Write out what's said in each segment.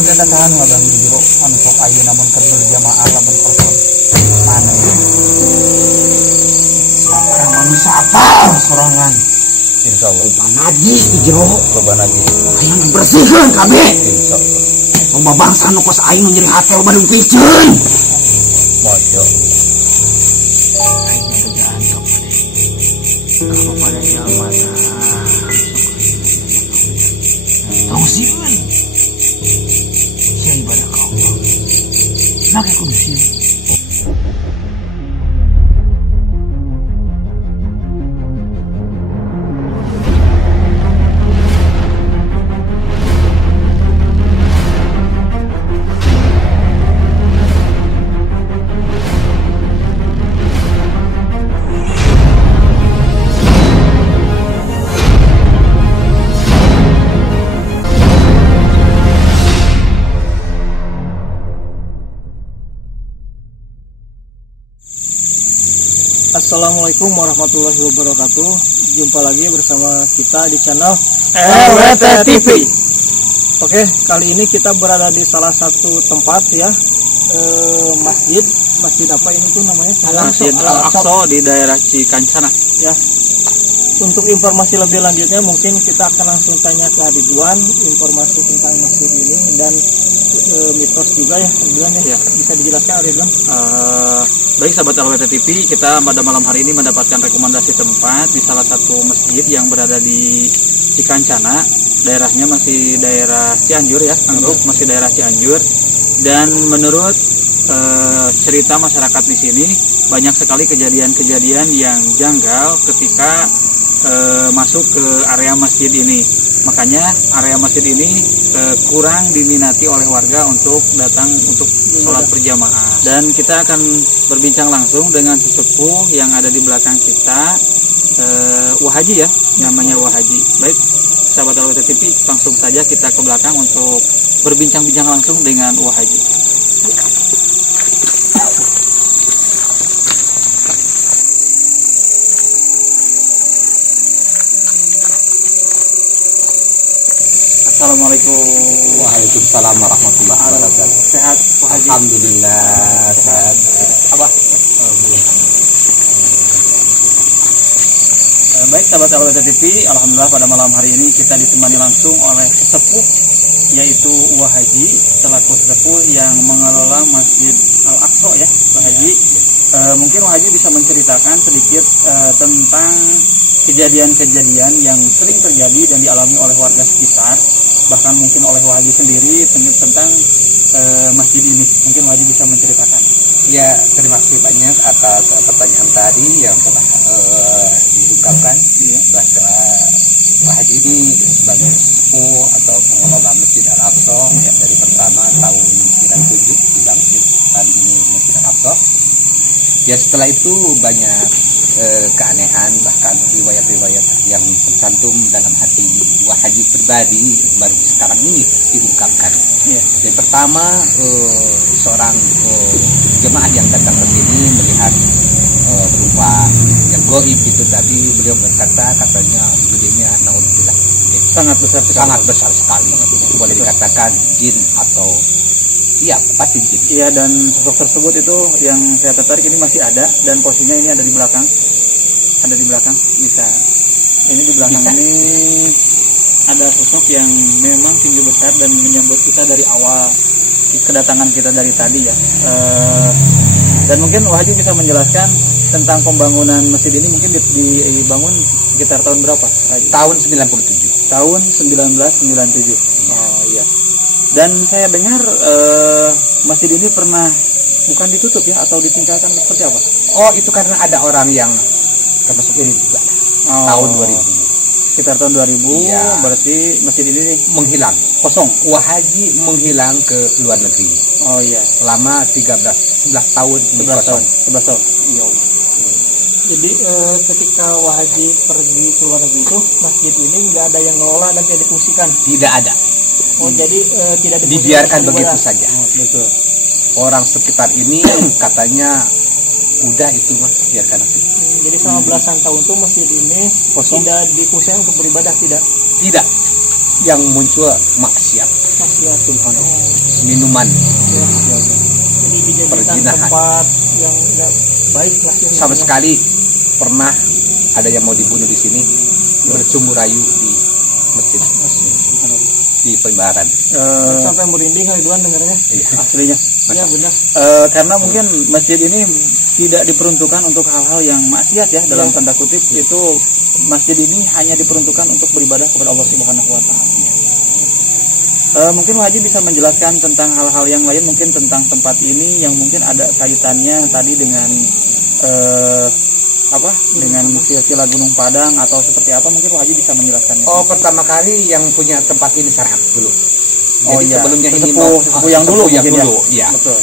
Kudu kita tahan ngabang di jero anu sok ayeuna namun keur berjamaah lamun kosong. Mana ya? Lapar manusia apa sorangan? Insyaallah. Loba najis di jero. Loba najis. Aya bersihkeun kabeh. Insyaallah. Loba bangsa nu kos aing nu nyeri hate loba diumpikeun. Mojo. Apa pada zaman tong sieun sieun pada kau nak kudu sieun. Assalamualaikum warahmatullahi wabarakatuh. Jumpa lagi bersama kita di channel RWT TV. Oke, kali ini kita berada di salah satu tempat ya, masjid apa ini tuh namanya? Masjid Al-Aqsa di daerah Cikancana. Ya. Untuk informasi lebih lanjutnya mungkin kita akan langsung tanya ke Ridwan informasi tentang masjid ini dan mitos juga ya Ridwan ya. Bisa dijelaskan Ridwan? Baik sahabat RWT TV, kita pada malam hari ini mendapatkan rekomendasi tempat di salah satu masjid yang berada di Cikancana. Daerahnya masih daerah Cianjur ya, masih daerah Cianjur. Dan menurut cerita masyarakat di sini banyak sekali kejadian-kejadian yang janggal ketika masuk ke area masjid ini. Makanya area masjid ini kurang diminati oleh warga untuk datang untuk sholat berjamaah. Dan kita akan berbincang langsung dengan sesepuh yang ada di belakang kita, Wahaji ya, namanya Wahaji. Baik, sahabat RWT TV, langsung saja kita ke belakang untuk berbincang-bincang langsung dengan Wahaji. Assalamualaikum. Waalaikumsalam warahmatullahi wabarakatuh. Sehat Wahaji? Alhamdulillah sehat. Apa? Baik sahabat RWT TV, alhamdulillah pada malam hari ini kita ditemani langsung oleh sesepuh yaitu Wahaji selaku sesepuh yang mengelola Masjid Al-Aqsa ya, Wahaji. Mungkin Wahaji bisa menceritakan sedikit tentang kejadian-kejadian yang sering terjadi dan dialami oleh warga sekitar, bahkan mungkin oleh Wahaji sendiri tentang masjid ini. Mungkin Wahaji bisa menceritakan. Ya, terima kasih banyak atas pertanyaan tadi yang telah diungkapkan. Bahwa Wahaji ini sebagai sepuh atau pengelola Masjid Al-Aqsa yang dari pertama tahun 97 dibangkit tadi ini Masjid Al-Aqsa. Ya setelah itu banyak keanehan, bahkan riwayat-riwayat yang tercantum dalam hati Wahaji pribadi baru sekarang ini diungkapkan. Yang pertama, seorang jemaah yang datang ke sini melihat berupa yang goib itu tadi, beliau berkata katanya gedenya naudzubillah Sangat besar sekali. Boleh dikatakan jin atau iya pasti jin. Iya, dan sosok tersebut itu yang saya tertarik ini masih ada dan posisinya ini ada di belakang. Ada di belakang, bisa. Ini di belakang bisa. Ini ada sosok yang memang tinggi besar dan menyambut kita dari awal kedatangan kita dari tadi ya. Dan mungkin Wahaji bisa menjelaskan tentang pembangunan masjid ini mungkin dibangun sekitar tahun berapa? Tahun 97. Tahun 1997. Oh iya. Dan saya dengar masjid ini pernah bukan ditutup ya atau ditinggalkan seperti apa? Oh, itu karena ada orang yang termasuk ini juga. Tahun 2000. Sekitar tahun 2000 ya. Berarti masjid ini menghilang, kosong. Wahaji menghilang ke luar negeri. Oh iya. Selama 11 tahun. 11 tahun. Iya. Jadi ketika Wahaji pergi ke luar negeri itu masjid ini nggak ada yang ngelola dan tidak difungsikan. Tidak ada. Oh jadi tidak dibiarkan begitu saja. Oh, betul. Orang sekitar ini katanya udah itu mah biarkan aja. Jadi selama belasan tahun tuh masjid ini tidak difungsikan untuk beribadah, tidak? Tidak. Yang muncul maksiat. Ya, subhanallah. minuman, Ya, ya, ya. Jadi dijadikan Perzinahan. tempat yang tidak baik lah. Yang sama namanya. sekali pernah ada yang mau dibunuh di sini, bersumbu rayu di masjid Subhanallah. di Pembaharan. Sampai merinding Ridwan dengarnya. Iya. Aslinya. Ya benar. Karena mungkin masjid ini tidak diperuntukkan untuk hal-hal yang maksiat ya, dalam tanda kutip. Itu masjid ini hanya diperuntukkan untuk beribadah kepada Allah Subhanahu wa taala. Mungkin Pak Haji bisa menjelaskan tentang hal-hal yang lain, mungkin tentang tempat ini yang mungkin ada kaitannya tadi dengan dengan silsilah Gunung Padang atau seperti apa, mungkin Pak Haji bisa menjelaskannya. Oh, pertama kali yang punya tempat ini Sarang dulu. Oh, Jadi iya. sebelumnya ini Sesepuh yang dulu yang mungkin ya. dulu, ya. Betul.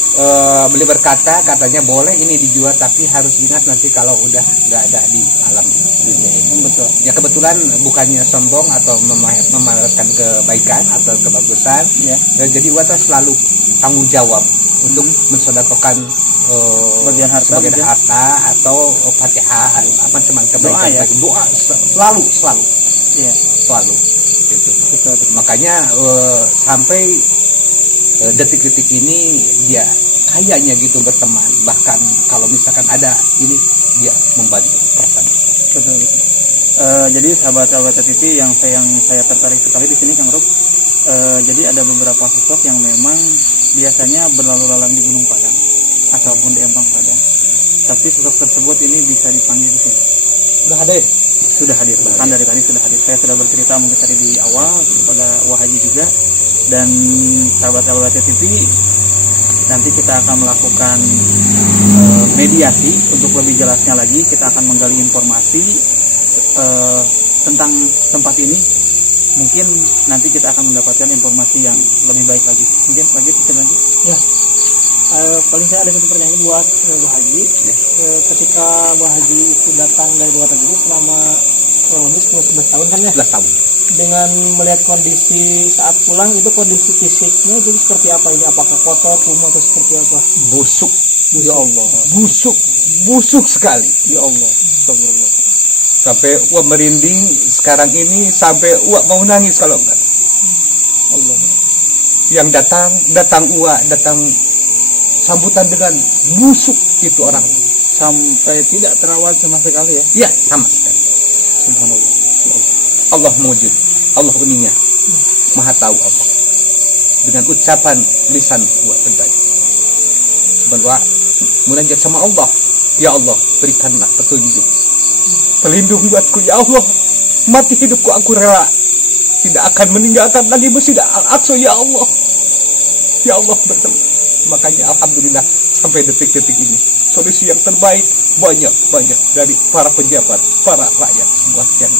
Beliau katanya boleh ini dijual, tapi harus ingat nanti kalau udah nggak ada di alam dunia ini. Betul. Ya kebetulan bukannya sombong atau memamerkan kebaikan atau kebagusan. Ya. Jadi Wata selalu tanggung jawab untuk mensedekahkan Bagian harta, sebagian ya. harta atau Fatihah apa teman kebaikan. Doa, ya? Doa selalu Iya. selalu gitu. Betul. Makanya sampai detik-detik ini dia kayaknya gitu berteman, bahkan kalau misalkan ada ini dia membantu perasaan. Betul. Jadi sahabat-sahabat TV yang saya tertarik sekali di sini Kang Ruk. Jadi ada beberapa sosok yang memang biasanya berlalu lalang di Gunung Padang ataupun di Empang Padang. Tapi sosok tersebut ini bisa dipanggil ke sini. Udah ada ya? Sudah hadir, bahkan dari tadi sudah hadir. Saya sudah bercerita mungkin tadi di awal kepada Wahaji juga, dan sahabat-sahabat TV nanti kita akan melakukan mediasi untuk lebih jelasnya lagi. Kita akan menggali informasi tentang tempat ini. Mungkin nanti kita akan mendapatkan informasi yang lebih baik lagi. Mungkin lagi bisa lanjut. Ya. Paling saya ada satu pertanyaan buat Bu Haji. Ya. Ketika Bu Haji itu datang dari luar negeri selama kurang lebih 11 tahun kan ya? 11 tahun. Dengan melihat kondisi saat pulang itu kondisi fisiknya itu seperti apa ini? Apakah kotor, kumuh atau seperti apa? Busuk. Ya Allah. Busuk sekali. Ya Allah. Astagfirullah. Sampai Uwa merinding sekarang ini, sampai Uwa mau nangis kalau enggak. Allah. Yang datang Uwa, datang sambutan dengan busuk itu orang. Sampai tidak terawat sama sekali ya. Ya, sama sekali. Subhanallah. Ya Allah. Allah mewujud, Allah uninya, maha tahu Allah. Dengan ucapan lisan Uwa tadi, subhanallah, munajat sama Allah. Ya Allah, berikanlah petunjuk, pelindung buatku ya Allah. Mati hidupku aku rela, tidak akan meninggalkan lagi Masjid Al-Aqsa ya Allah. Ya Allah berterima. Makanya alhamdulillah sampai detik-detik ini solusi yang terbaik banyak dari para pejabat, para rakyat semua yang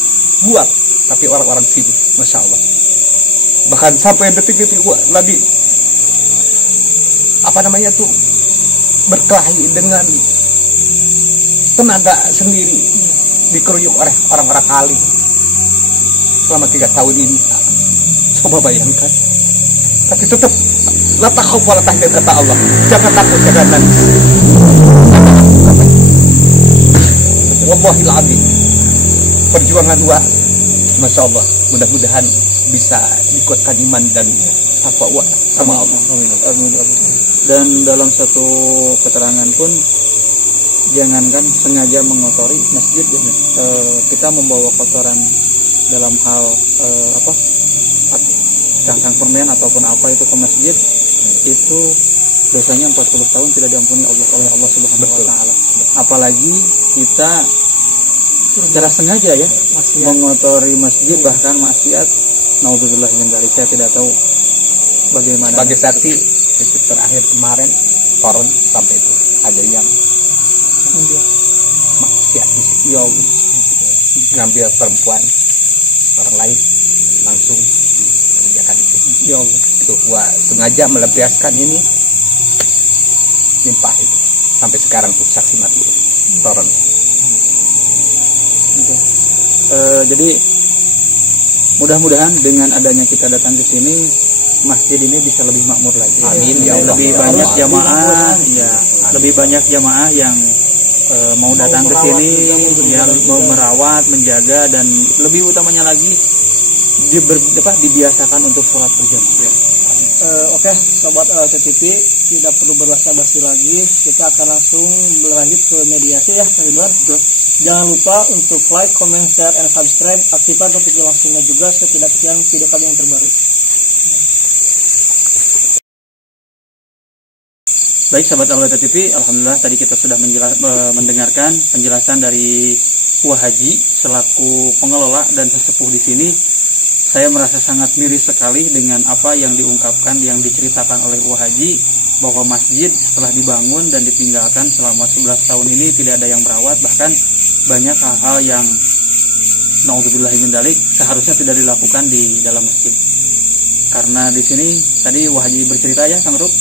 buat, tapi orang-orang sini masya Allah. Bahkan sampai detik-detik lagi berkelahi dengan tenaga sendiri, dikeroyok oleh orang-orang alim selama 3 tahun ini. Coba bayangkan, tapi tetap la takhaf wa la tahzan kata Allah. Jangan takut, jangan nangis. Wallahil azim. Perjuangan Wa, masya Allah, mudah-mudahan bisa dikuatkan iman dan takwa Wa sama Allah. Amin. Dan dalam satu keterangan pun, jangankan sengaja mengotori masjid, kita membawa kotoran dalam hal cangkang permen ataupun apa itu ke masjid, itu dosanya 40 tahun tidak diampuni oleh Allah Subhanahu wa taala. Apalagi kita secara sengaja ya mengotori masjid, bahkan maksiat. Naudzubillah min dzalik. Saya tidak tahu bagaimana. Sebagai saksi, titik terakhir kemarin turun sampai itu ada yang maksiat di situ. Ya Allah. Ngambil perempuan orang lain langsung dikerjakan di situ. Ya Allah. Itu Wah sengaja melampiaskan ini limpah itu sampai sekarang tuh saksi mati turun. Jadi mudah-mudahan dengan adanya kita datang ke sini, masjid ini bisa lebih makmur lagi. Amin, ya Allah. Lebih banyak jamaah, ya, lebih banyak jamaah yang mau datang ke sini, yang mau merawat, menjaga, dan lebih utamanya lagi dibiasakan untuk sholat berjamaah. Oke, sobat LWT TV, tidak perlu berbasa-basi lagi. Kita akan langsung berlanjut ke mediasi ya, Kang Ridwan. Jangan lupa untuk like, comment, share, and subscribe. Aktifkan notifikasi langsungnya juga setidak sekian video kami yang terbaru. Baik sahabat LWT TV, alhamdulillah tadi kita sudah mendengarkan penjelasan dari Wah Haji selaku pengelola dan sesepuh di sini. Saya merasa sangat miris sekali dengan apa yang diungkapkan, yang diceritakan oleh Wah Haji, bahwa masjid setelah dibangun dan ditinggalkan selama 11 tahun ini tidak ada yang merawat, bahkan banyak hal-hal yang naudzubillahi min dzalik seharusnya tidak dilakukan di dalam masjid. Karena di sini tadi Wah Haji bercerita ya, Kang Rup,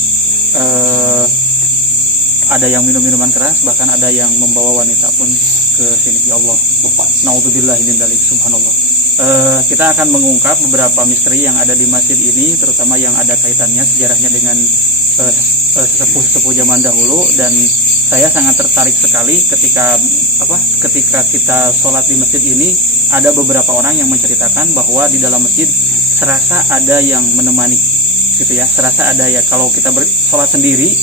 ada yang minum minuman keras, bahkan ada yang membawa wanita pun ke sini. Ya Allah, naudzubillahi min dzalik, subhanallah. Kita akan mengungkap beberapa misteri yang ada di masjid ini, terutama yang ada kaitannya sejarahnya dengan sesepuh-sesepuh zaman dahulu. Dan saya sangat tertarik sekali ketika kita sholat di masjid ini, ada beberapa orang yang menceritakan bahwa di dalam masjid serasa ada yang menemani, gitu ya. Serasa ada ya, kalau kita sholat sendiri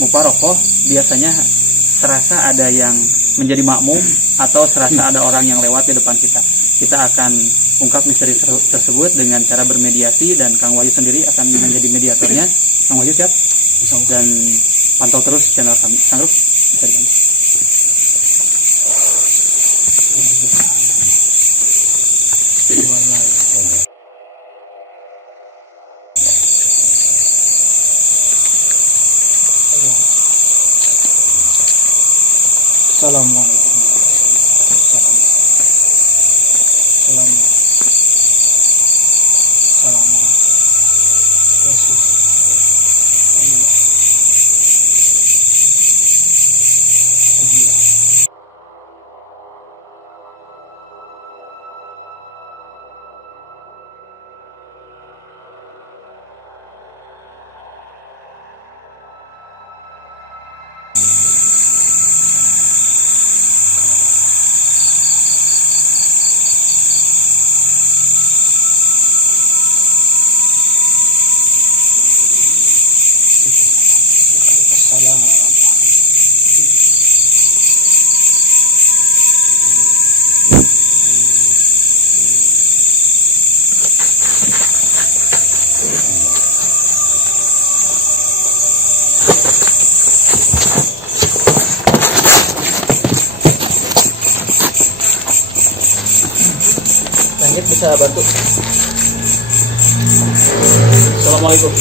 muparokoh biasanya serasa ada yang menjadi makmum atau serasa ada orang yang lewat di depan kita. Kita akan ungkap misteri tersebut dengan cara bermediasi, dan Kang Wahyu sendiri akan menjadi mediatornya. Kang Wahyu siap? Dan pantau terus channel kami. Kang Ruf, bisa dibantu. Assalamualaikum. Lanjut, bisa bantu. Assalamualaikum.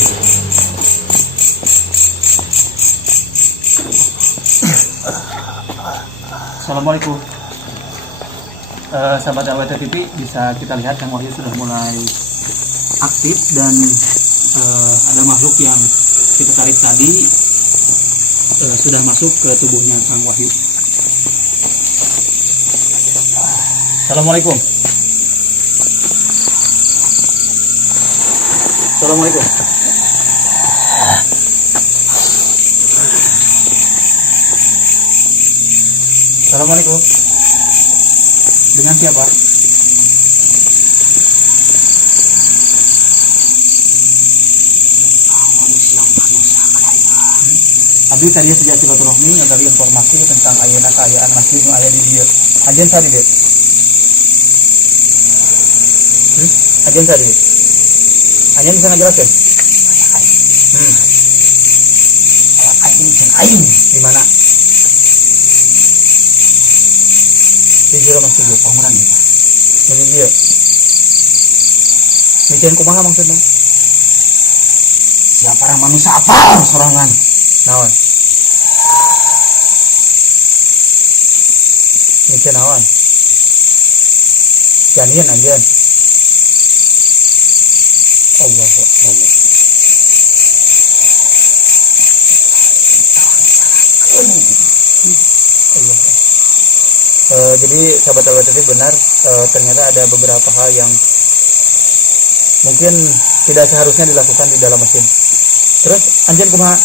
Assalamualaikum. Sahabat LWT TV, bisa kita lihat Kang Wahyu sudah mulai aktif, dan ada makhluk yang kita tarik tadi sudah masuk ke tubuhnya Kang Wahyu. Assalamualaikum. Assalamualaikum. Assalamualaikum. Dengan siapa? Abdi tadi sejak silaturahmi ngadali informasi tentang ayeuna kaayaan masjid nu aya di dieu. Ajen sari deh. Ajen sari. Ajen bisa ngajelaskeun? Aing di mana? Di jero masjid bangunan kita. Jadi dia. Micen kumaha maksudna? Ya para manusia apa sorangan. Naon? Micen naon? Janian anjeun. Allahu Akbar. Jadi sahabat LWT benar, ternyata ada beberapa hal yang mungkin tidak seharusnya dilakukan di dalam masjid. Terus anjen kumaha?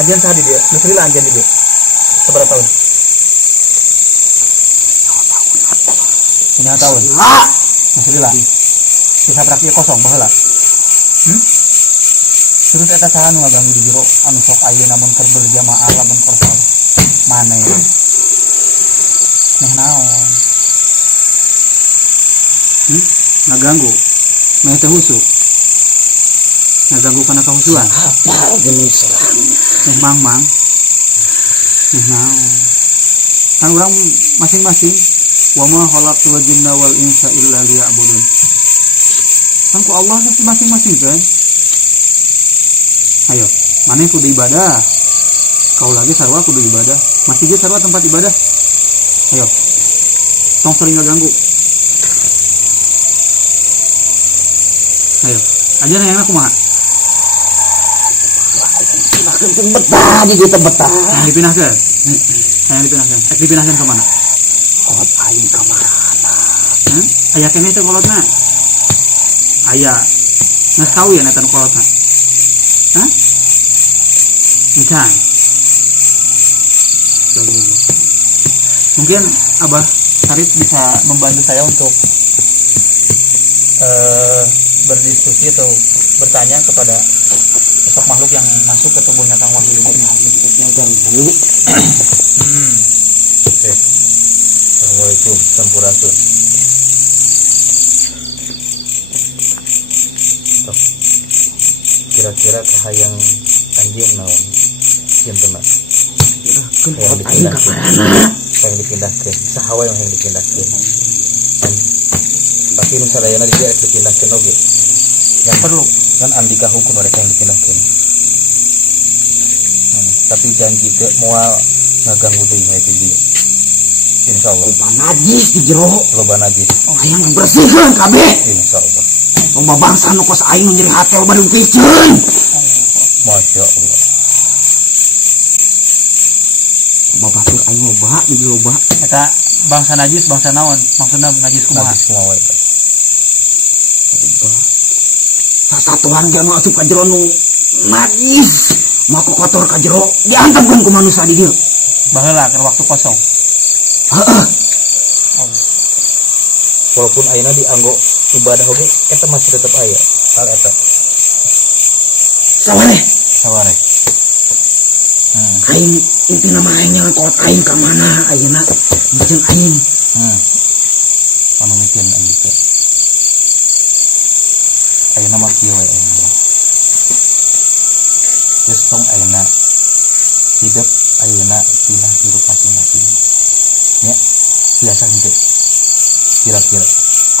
Anjen sah di dia? Misrila anjen di dia? Seberapa tahun? 5 tahun. Misrila. Bisa praktik kosong baheula. Terus eta saha nu ngaganggu di jero anu sok ayeuna mun keur berjamaah lamun korson maneh meh naon ngaganggu meh teh husu ngaganggu kana kahusuan Apa jenis serangnya? meh mang meh naon kan urang masing-masing wa ma khalaqtul jinna wal insa illa liya'budun kan ku Allah sih masing-masing kan. Ayo, mana kudu ibadah? Kau lagi sarwa kudu ibadah. Masih ge sarwa tempat ibadah. Ayo, tong sering ngaganggu. Ayo, aja yang aku mah. Pinahkeun betah di kita betah. Yang dipinahkeun. Yang dipinahkeun. Dipinahkeun ke mana? Kolot aing ka marana. Aya keneh teh kolotna. Aya. Nges tahu ya netan kolotna. Hah? Encan. Mungkin Abah Sarip bisa membantu saya untuk berdiskusi atau bertanya kepada sosok makhluk yang masuk ke tubuhnya Kang Wahyu ini. Ganggu. Oke. Assalamualaikum sampurasun. Kira-kira kahayang anjeun naon? Sinten mah? Kolot aing ka marana. Yang dipindahkeun. Saha wae yang dipindahkeun. Tapi nu sadayana dia dipindahkeun oge. Yang perlu kan andika hukum mereka yang dipindahkeun. Tapi janji teh moal ngaganggu deui we dia. Insyaallah. Loba najis di jero. Loba najis. Hayang bersihkeun kabeh. Insyaallah. Loba bangsa nu kos aing nu nyeri hate loba dipiceun. Masya Allah. Loba batur aing loba di loba. Eta bangsa najis, bangsa naon? Maksudna najis kumaha? Najis kumaha wae. Loba. Sasatuan janu asup ka jero nu najis. Maka kotor ka jero diantepkeun ku manusia di dieu. Baheula keur waktu kosong. Heeh. Walaupun ayeuna dianggo ibadah oge eta masih tetep aya hal eta. Sawareh. Sawareh. Aing intina mah aing nyalan kolot aing ka mana ayeuna? Jeung aing. Anu mikeun aing teh. Ayeuna mah kieu we ayeuna. Geus tong ayeuna hidup ayeuna pindah hirup mati mati. Ya, biasa henteu. Kira-kira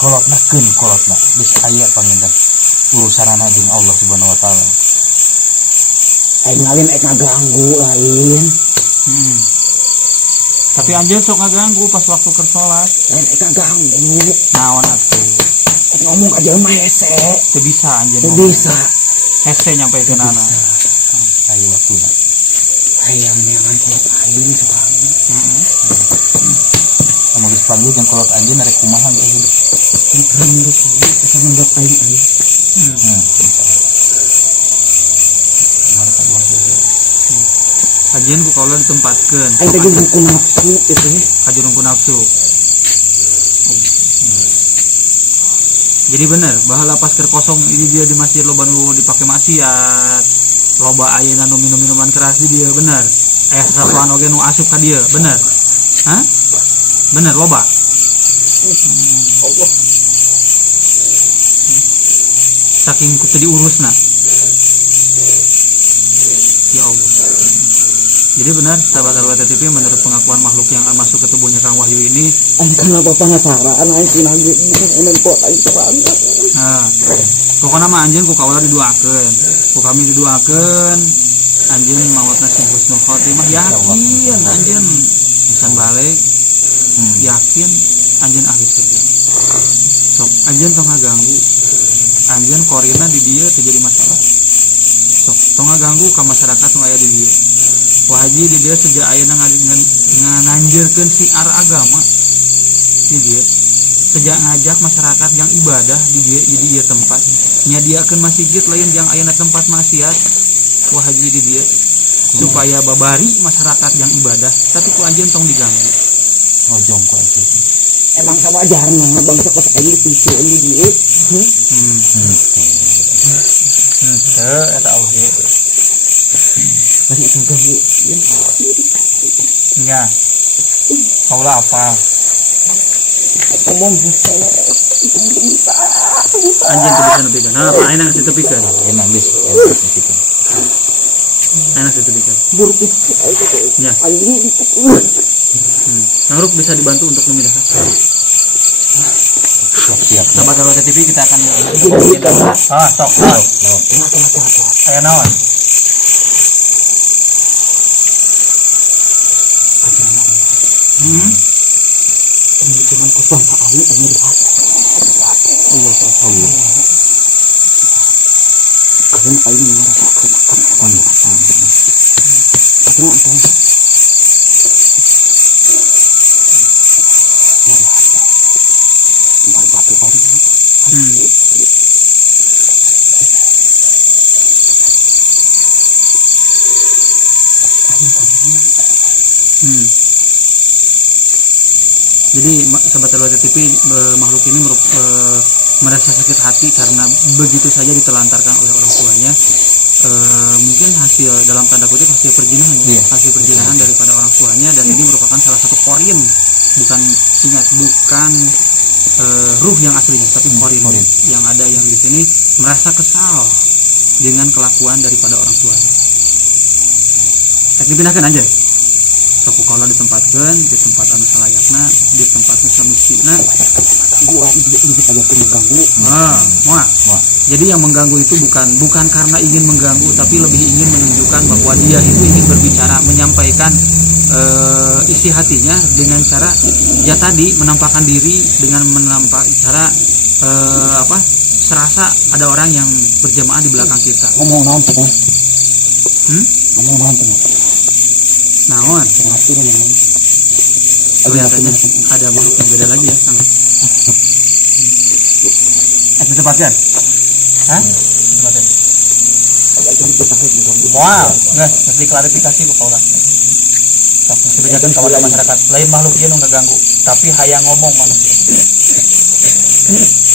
kolotna geus aya panginten urusanana jeung Allah Subhanahu wa taala. Aing ngawin ek ngaganggu lain. Tapi anjeun sok ngaganggu pas waktu keur salat. Lain ek ngaganggu. Naon atuh? Ek ngomong ka jelema hese. Teu bisa anjeun. Teu bisa. Hese nyampekeun ana. Ayo waktuna. Hayang neangan kolot aing sebanget. Anu geus panggil jeung kolot anjeun arek kumaha ge hidup. Terus menurut saya kita menganggap aing. Kajian ku kaula ditempatkeun. Aing teh buku nafsu itu. Kajian ku nafsu. Jadi bener, baheula pas keur kosong ini dia di masjid loba nu dipake maksiat. Loba ayeuna nu minum-minuman keras di dia, bener. Satuan oge nu asup ka dieu, bener. Hah? Bener loba. Allah. Saking kudu diurusna. Ya Allah. Jadi benar sahabat RWT TV, menurut pengakuan makhluk yang masuk ke tubuhnya Kang Wahyu ini, Aing kenapa penasaran aing kinangge enen kok aing terang. nah, pokoknya mah anjeun ku kaula didoakeun. Ku kami didoakeun anjeun maotna si husnul khotimah, yakin anjeun bisa balik. Yakin anjeun ahli surga. Sok anjeun tong ngaganggu. Anjeun korina di dieu terjadi masalah. Sok tong ngaganggu ka masyarakat nu aya di dieu. Wah haji di dia sejak ayeuna ngananjeurkeun siar agama di dia, sejak ngajak masyarakat yang ibadah di dia tempat nyadiakeun masjid lain yang ayeuna tempat maksiat. Wah haji di dia supaya babari masyarakat yang ibadah, tapi ku anjeun tong diganggu. Oh jongko aja. Emang sawajarna bangsa kos aing dipicieun di dieu. Eta oge. Ya. Kaulah apa? Anjing tuh bisa nepikeun. Nah, apa ayeuna geus ditepikeun? Enak bis. Ayeuna geus ditepikeun. Ya. Nangruk bisa dibantu untuk memindahkan. Siap. Sahabat RWT TV kita akan sok. Aya naon? Cuman kosong sekali ini dihati. Allah. Kalian ini merasakan makan. Jadi sahabat RWT TV, makhluk ini merasa sakit hati karena begitu saja ditelantarkan oleh orang tuanya. Mungkin hasil dalam tanda kutip hasil perjinahan daripada orang tuanya, dan ini merupakan salah satu korin, bukan ruh yang aslinya, tapi korin yang ada yang di sini merasa kesal dengan kelakuan daripada orang tuanya. Dipindahkan aja. Sok kalau ditempatkan di tempat anu salayakna, di tempatnya semestinya. Jadi yang mengganggu itu bukan karena ingin mengganggu, tapi lebih ingin menunjukkan bahwa dia itu ingin berbicara, menyampaikan isi hatinya dengan cara ya tadi menampakkan diri dengan cara serasa ada orang yang berjamaah di belakang kita. Ngomong naon tuh? Ngomong naon tuh? Naon? Kelihatannya ada makhluk yang beda lagi ya, Kang. Ditempatkan? Hah? Ditempatkan. Wow, nggak, mesti klarifikasi kok kaulah. Sok, mesti bejakeun kawan masyarakat. Lain makhluk ieu nu ngaganggu, tapi hayang ngomong manusia.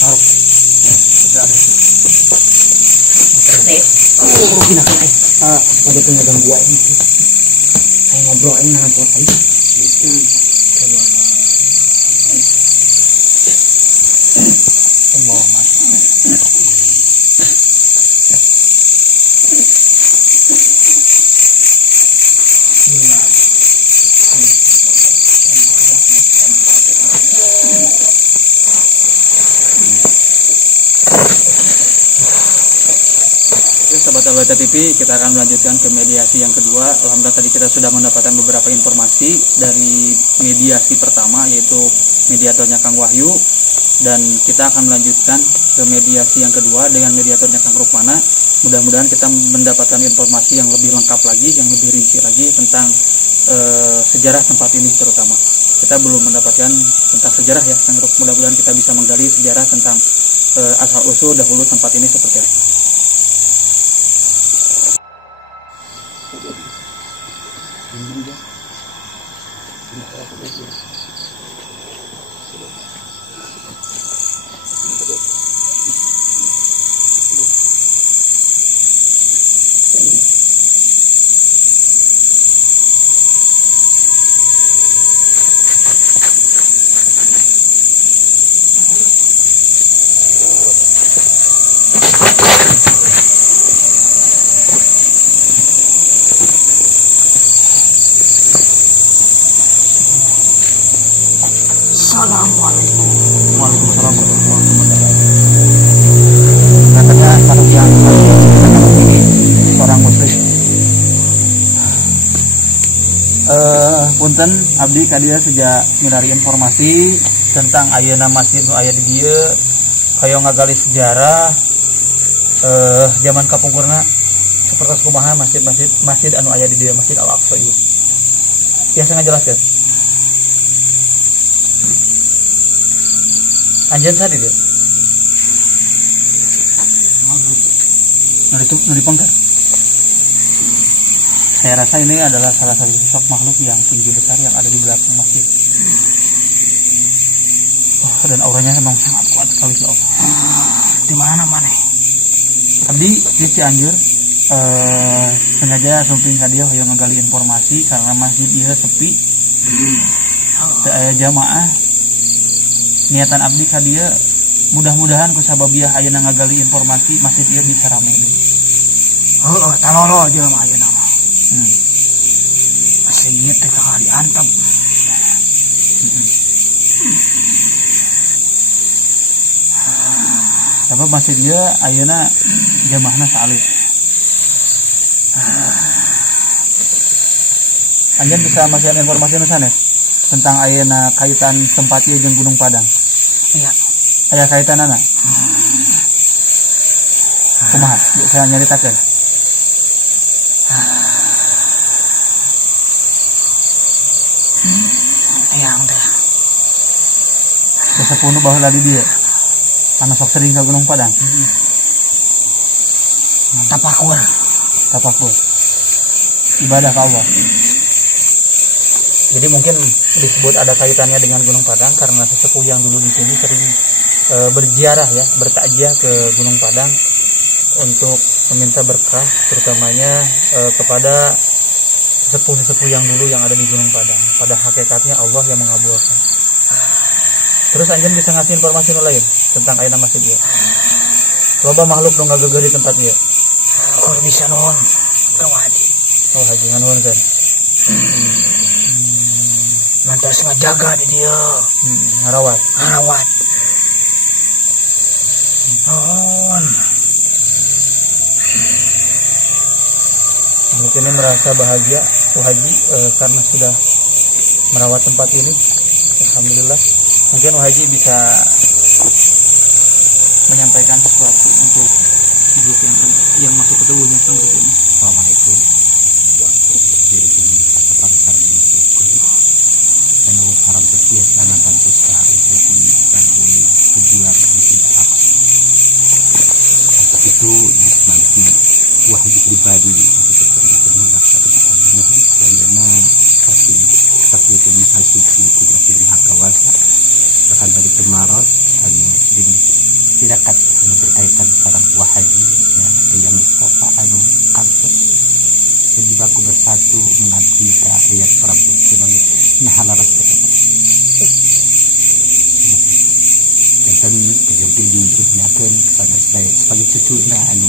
Harus. Sudah ada. Ada ngeganggu aing. Aing ngobrol aing ngapot aing. Sahabat RWT TV, kita akan melanjutkan ke mediasi yang kedua. Alhamdulillah tadi kita sudah mendapatkan beberapa informasi dari mediasi pertama, yaitu mediatornya Kang Wahyu, dan kita akan melanjutkan ke mediasi yang kedua dengan mediatornya Kang Rukmana. Mudah-mudahan kita mendapatkan informasi yang lebih lengkap lagi, yang lebih rinci lagi tentang sejarah tempat ini terutama. Kita belum mendapatkan tentang sejarah ya, Kang Ruk. Mudah-mudahan kita bisa menggali sejarah tentang asal-usul dahulu tempat ini seperti apa. Assalamualaikum. Waalaikumsalam warahmatullahi wabarakatuh. Katanya kalau yang ini orang muslim. Punten abdi kadia sejak milari informasi tentang ayeuna masjid nu aya di dieu, kaya ngagali sejarah zaman kapungkurna sapertos kumaha masjid anu aya di dieu, Masjid Al-Aqsa ieu. Biasa ngajelaskeun. Anjeun sadi dia. Nu dipengker. Saya rasa ini adalah salah satu sosok makhluk yang tinggi besar yang ada di belakang masjid. Dan auranya memang sangat kuat sekali ya Allah. Di mana maneh? abdi di Cianjur sengaja sumping ka dieu hoyong ngagali informasi karena masjid ieu sepi teu aya jamaah. Niatan abdi ka dieu mudah-mudahan ku sababiah ayeuna ngagali informasi masjid ieu bisa rame deui. Heuh, talolo jelema ayeuna mah. Masjid teh kali antep. Sebab masjid ieu ayeuna jamaahna salib. Anjeun bisa masih informasi nu sanes tentang ayeuna kaitan tempat ieu jeung Gunung Padang. Iya. Aya kaitanana. Kumaha? Saya nyaritakeun. Yang teh. Sesepuh baheula di dieu. Anu sok sering ka Gunung Padang. Tapakur. Ibadah ka Allah. Jadi mungkin disebut ada kaitannya dengan Gunung Padang karena sesepuh yang dulu di sini sering berziarah ya, bertakziah ke Gunung Padang untuk meminta berkah, terutamanya kepada sesepuh-sesepuh yang dulu yang ada di Gunung Padang. Pada hakikatnya Allah yang mengabulkan. Terus anjeun bisa ngasih informasi lain tentang ayeuna masjid ieu. Loba makhluk nu ngageugeur di tempat ieu. Kur bisa nuhun ka Haji. Oh, Haji nuhun kan. Mantas ngajaga di dieu. Ngarawat. Nuhun. Mungkin ini merasa bahagia Haji karena sudah merawat tempat ini. Alhamdulillah. Mungkin Haji bisa menyampaikan sesuatu untuk grup yang masuk ke tubuhnya sang grup ini. Assalamualaikum. Jadi ini kata pasar di Jokowi. Dan haram tersiap karena bantu sekali Haji dan pejuang masjid Al-Aqsa. Itu nanti wahyu pribadi untuk bermendak ketika Tuhan karena kasih takdirkan mahasuci kudrati mahakawasa bahkan dari Temaros dan dengan tirakat anu berkaitan sareng wahaji ya yang Mustafa anu kantos sejibaku bersatu mengabdi ka ayat Prabu sebagai nahalaras dan kejadian diunjuknyakeun kepada saya sebagai cucuna anu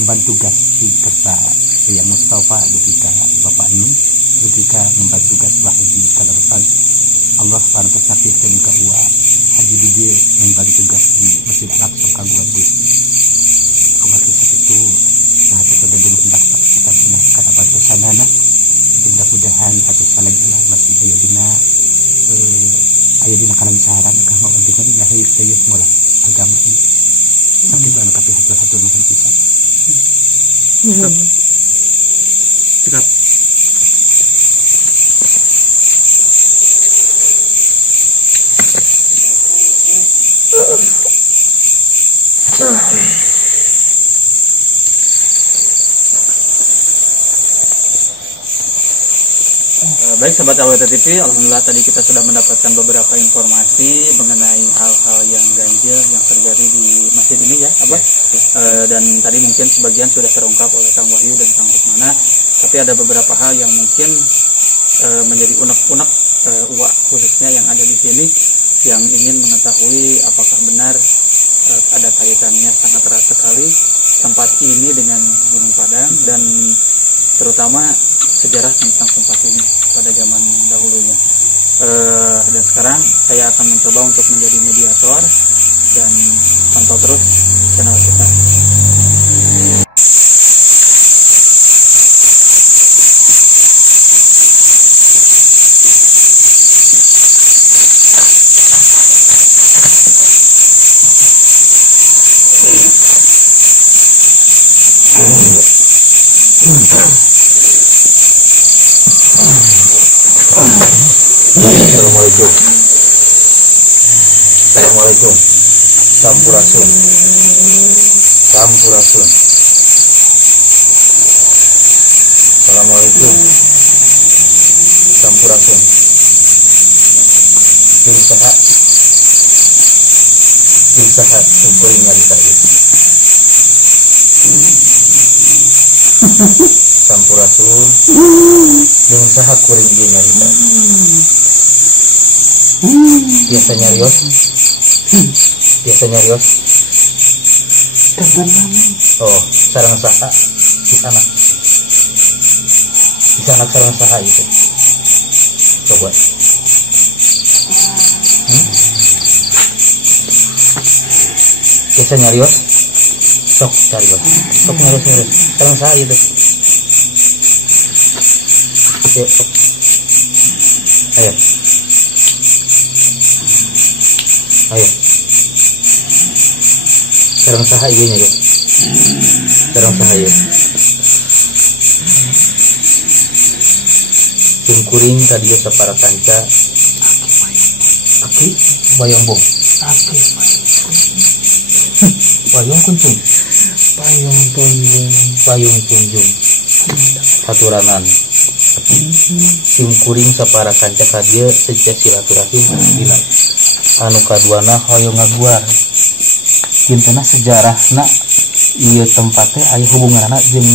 membantu gas serta yang Mustafa ketika Bapak ini ketika membantu gas wahaji kalaresan Allah pantas nakirkeun ka uwa haji dia membantu gas di Masjid Al-Aqsa kagungan Gusti kumaha sakitu nah kepada dulu hendak kita benar kata bantu sanana mudah-mudahan atau salajna masih aya dina kalancaran kanggo ngendikeun lahir teh mola agama ini sakitu anu kapih hatur nuhun pisan. Cekap. Baik sahabat AWT TV, alhamdulillah tadi kita sudah mendapatkan beberapa informasi mengenai hal-hal yang ganjil yang terjadi di masjid ini ya, Abah. Dan tadi mungkin sebagian sudah terungkap oleh Kang Wahyu dan Kang Rusmana, tapi ada beberapa hal yang mungkin menjadi unek-unek uak khususnya yang ada di sini yang ingin mengetahui apakah benar ada kaitannya sangat erat sekali tempat ini dengan Gunung Padang dan terutama sejarah tentang tempat ini pada zaman dahulunya. Dan sekarang saya akan mencoba untuk menjadi mediator dan pantau terus channel kita. Assalamualaikum. Assalamualaikum. Sampurasun. Sampurasun. Assalamualaikum. Sampurasun. Usaha untuk ngarita itu. Sampurasun jeung saha kuring ieu nyarita. Biasa nyarios. Oh, sareng saha di sana sareng saha itu. Coba. Biasa nyarios. Sok nyarios. Sareng saha itu. Ayo, sok. Ayo. Sareng saha ieu nya, sareng saha ieu. Tim kuring tadi sapara kanca. Aki bayang bong. Payung kunjung. Payung kunjung. Haturanan. Tim kuring sapara kanca ka dieu sejak silaturahim bila anu kaduana hoyong ngaguar. Kintenna sejarahna ieu tempat teh aya hubunganna jeung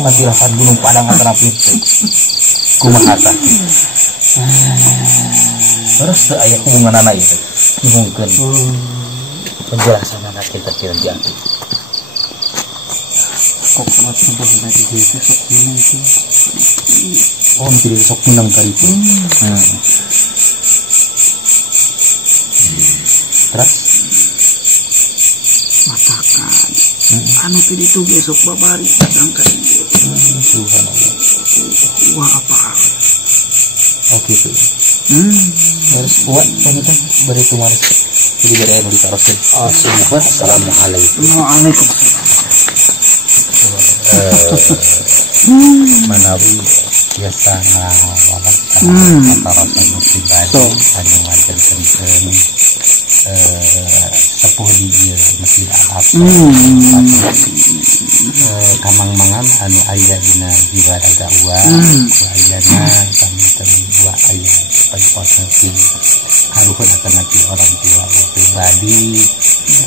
patilasan Gunung Padang antara pintu. Kumaha tah? Terus aya hubunganna ieu teh. Mungkin penjelasanna kita kira-kira. Kok kuat sampai tadi itu sok minum itu. Oh, jadi sok minum tadi itu. Terus masakan anu tadi itu besok babari datang ke dia. Subhanallah. Wah apa? Oh gitu. Harus buat kan itu beri tumaris. Jadi beri anu ditarosin. Assalamualaikum. Waalaikumsalam. Manawi biasa ngawat antara pribadi anu ngajarkeun sepuh di Masjid Al-Aqsa kamang-mangan anu aya dina ibadah ayana kami dua aya supaya posisi karuhun akan nanti orang tua pribadi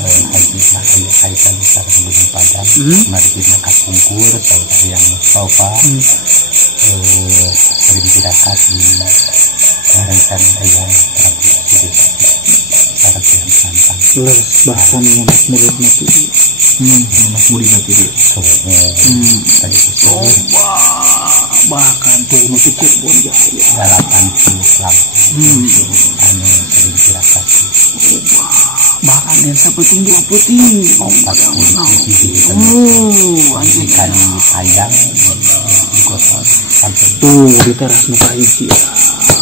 haji mah aya kaitan sareng Gunung Padang mari kita kapungkur saudara yang Mustafa beristirahat di Karasan ayam Prabu Jadi Karasan Santang bahkan yang murid nanti murid nanti tadi itu bahkan tuh nutup Cirebon Jaya 80 lampu anu beristirahat bahkan yang seperti 20 anjing kali sayang sampai tuh di teras muka hiji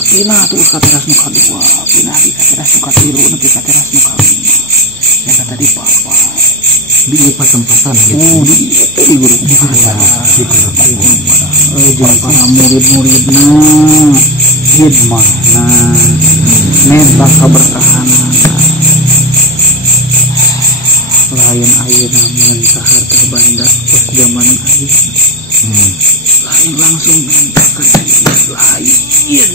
pinah tuh ke teras muka dua pinah di teras muka tiru nanti ke teras muka lima yang kata di papa di pertempatan gitu di guru jangan para murid-muridna hidmah neta keberkahan lain ayeuna mentah harta banda pas zaman ayeuna lain langsung mentah ke lain yang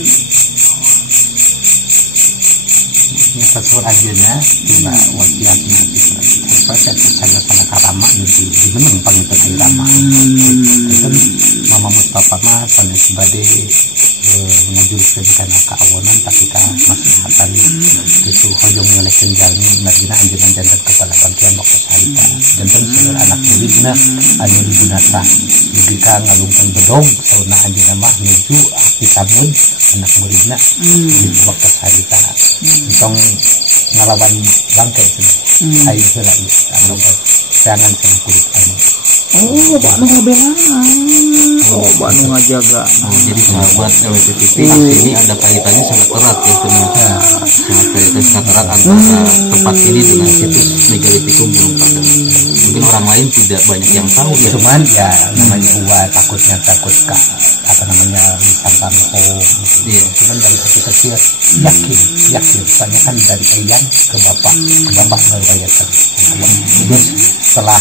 satu ajeuna cuma wasiatna proses saya pada karama di meneng pangitan irama itu Mama Mustafa mah pada sebagai ngajurkeun kana kaawonan tapi ka maslahatan gitu hoyong ngelehkeun jalmi nadina anjeunna janten kepala bagian waktu salita janten seueur anak muridna anu digunakan dibika ngalungkeun bedong sauna anjeunna mah nuju kitabun anak muridna di waktu salita tong ngalawan bangke ayo heula ieu anu jangan sengkurit anu Banu ngabelaan Banu ngajaga jadi sahabat LWTTV ini ada kaitannya sangat erat ya ternyata sangat kaitan sangat erat antara tempat ini dengan situs Megalitikum Gunung Padang mungkin orang lain tidak banyak yang tahu ya cuman ya namanya takutnya takut kak apa namanya misalkan iya cuman dari hati kecil yakin soalnya kan dari ayam ke bapak meriwayatkan terus setelah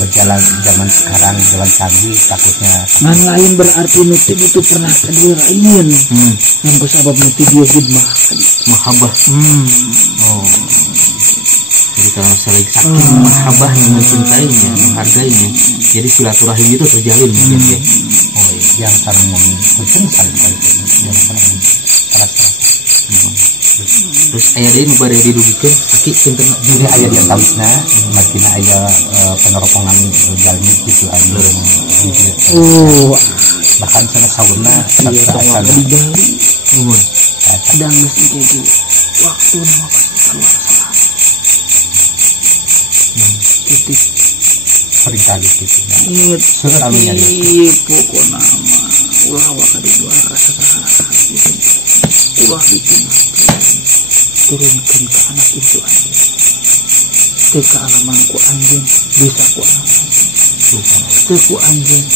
berjalan zaman sekarang jalan canggih takutnya ngan lain berarti nuti itu pernah kedua lain yang bersabab nuti dia hidmah mahabah Jadi karena saking mahabbahnya, mencintainya, menghargainya, jadi silaturahim itu terjalin mungkin ya. Oh iya, yang saling mencintai saling yang saling terus ayah dia nu bade didugikeun aki sinten diri ayah dia tawitna makin ayah peneropongan jalmi gitu anu bahkan sana sauna iya digali sedang geus itu waktu nama keluar titik sering kali gitu selalu nyari pokoknya mah ulah wakadi dua rasa ulah bikin turunkan ke anak itu anjing ke alamanku anjing bisa ku alaman ku anjing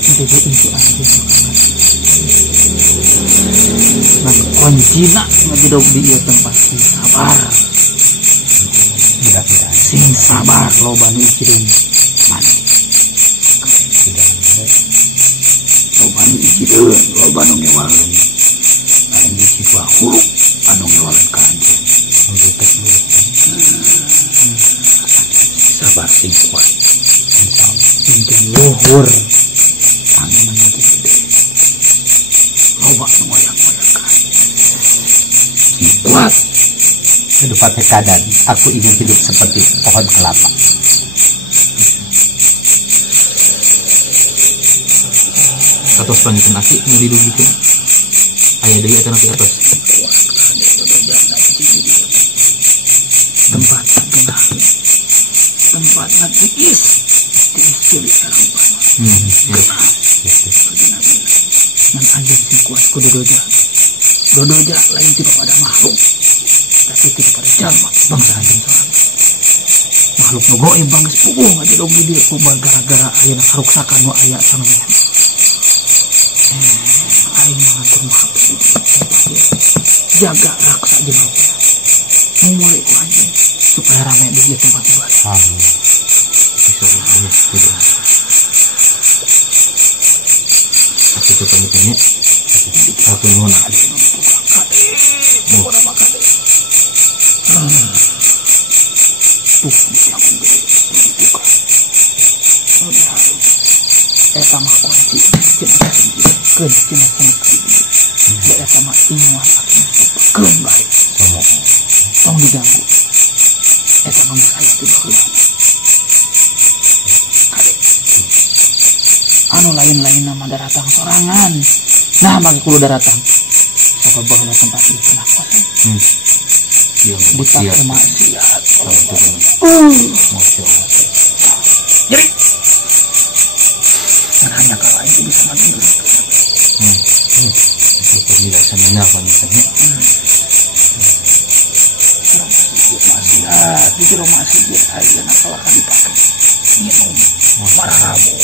jadi itu anjing nah kuncina ngedok di iya tempat sabar tidak sing sabar lo banu ikirin mana lo banu ikirin lo banu ngewalin anjing siswa huruf anu ngewalin ka anjing sabar sing kuat insyaallah luhur angin nanti gede loba nu ngoyak-ngoyak ka kuat hidup pakai keadaan aku ingin hidup seperti pohon kelapa atau selanjutnya aki ngedidu gitu ayah deui eta nanti atas tempat genah tempatna tiis cilik sarupa nan anjeun sing kuat ku dodoja lain tidak pada makhluk tapi tidak pada jalma bangsa anjeun sorangan makhluk nu goib bangsa puguh aja dong di dieu ku gara-gara ayeuna karuksakan nu aya sanu aing mengatur mahabbah jaga raksa jeung mulai ku anjing supaya ramai di tempat ibadah. Aku tuh pemikirannya aku nuhun ade. Eta mah kunci cenah eta mah imuan keun bae tong diganggu eta mah geus aya ti baheula anu lain-lain nama daratang sorangan nah bagi kulo daratang sabab baheula tempat ieu teh kosan buta maksiat masyaallah jadi hanya kalau itu bisa mati itu tidak semenal panjangnya maksiat di jero masjid ayeuna salah dipakai minum marahamu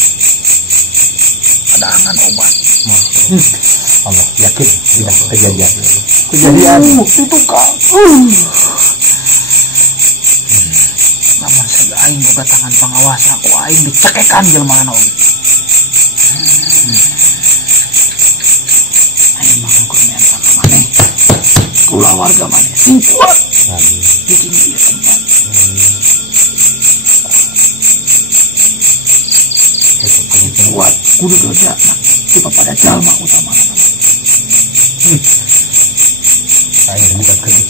ada angan obat Allah yakin tidak kejadian itu tukang namun saya aing boga tangan pengawasa ku aing dicekekan jelmaan oge aing mah kurnian sama maneh kula warga maneh sing kuat bikin dia tempat kuat kudu dosa tipe pada jalma utama saya bukan kerja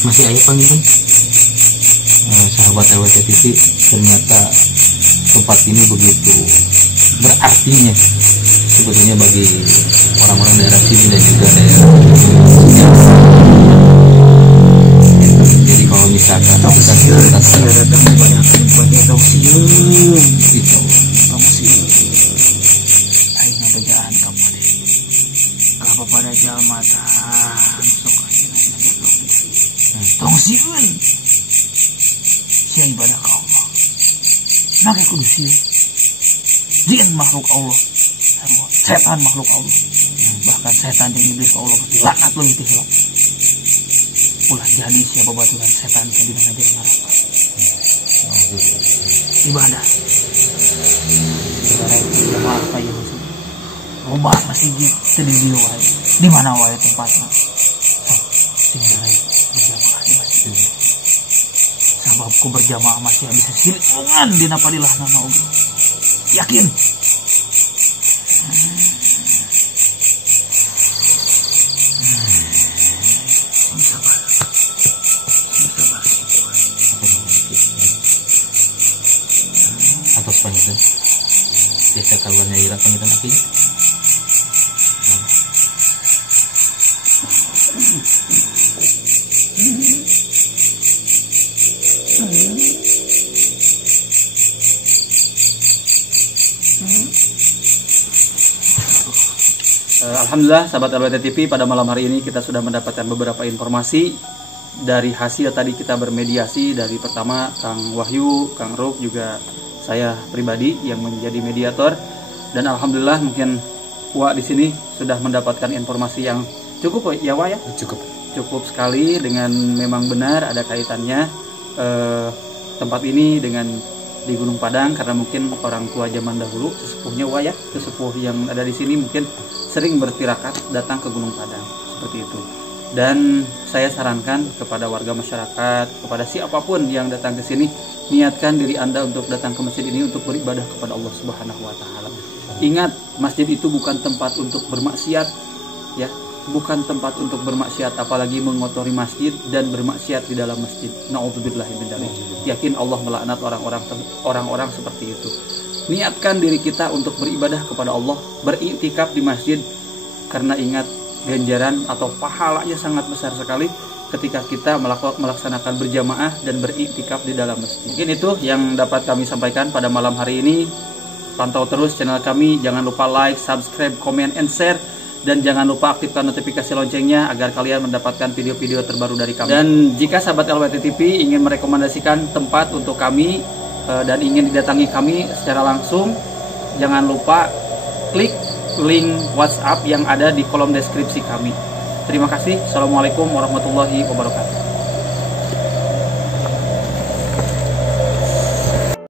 masih ayah panggilan sahabat LWT TV ternyata tempat ini begitu berartinya sebetulnya bagi orang-orang daerah sini dan juga daerah jadi kalau misalkan kita datang banyak tempatnya dong siun itu dong siun aing ngabejaan kamu deh apa pada jalma tah sok dong siun sia ibadah ka Allah make kudu siun jin makhluk Allah setan makhluk Allah bahkan setan yang iblis Allah dilaknat lo gitu lah ulah jadi siapa baturan setan ke dina ngajar neraka ibadah jamaah kayu rumah masjid sedih wae di mana wae tempatnya tinggal berjamaah di masjid ini. Sababku berjamaah masih bisa silungan di napadilah nama oge. Yakin. Atau pangitan biasa kawannya ira pangitan apinya. Alhamdulillah sahabat RWT TV, pada malam hari ini kita sudah mendapatkan beberapa informasi dari hasil tadi kita bermediasi dari pertama Kang Wahyu, Kang Ruk, juga saya pribadi yang menjadi mediator, dan alhamdulillah mungkin Wak di sini sudah mendapatkan informasi yang cukup ya Wak ya? Cukup sekali, dengan memang benar ada kaitannya tempat ini dengan di Gunung Padang, karena mungkin orang tua zaman dahulu sesepuhnya Wak ya, sesepuh yang ada di sini mungkin sering bertirakat datang ke Gunung Padang seperti itu. Dan saya sarankan kepada warga masyarakat, kepada siapapun yang datang ke sini, niatkan diri Anda untuk datang ke masjid ini untuk beribadah kepada Allah Subhanahu wa taala. Ingat, masjid itu bukan tempat untuk bermaksiat ya, bukan tempat untuk bermaksiat, apalagi mengotori masjid dan bermaksiat di dalam masjid. Nauzubillahi min dzalik. Yakin Allah melaknat orang-orang seperti itu. Niatkan diri kita untuk beribadah kepada Allah, beriktikaf di masjid, karena ingat ganjaran atau pahalanya sangat besar sekali ketika kita melaksanakan berjamaah dan beriktikaf di dalam masjid. Mungkin itu yang dapat kami sampaikan pada malam hari ini. Pantau terus channel kami, jangan lupa like, subscribe, comment, and share, dan jangan lupa aktifkan notifikasi loncengnya agar kalian mendapatkan video-video terbaru dari kami. Dan jika sahabat RWT TV ingin merekomendasikan tempat untuk kami dan ingin didatangi kami secara langsung, jangan lupa klik link WhatsApp yang ada di kolom deskripsi kami. Terima kasih. Assalamualaikum warahmatullahi wabarakatuh.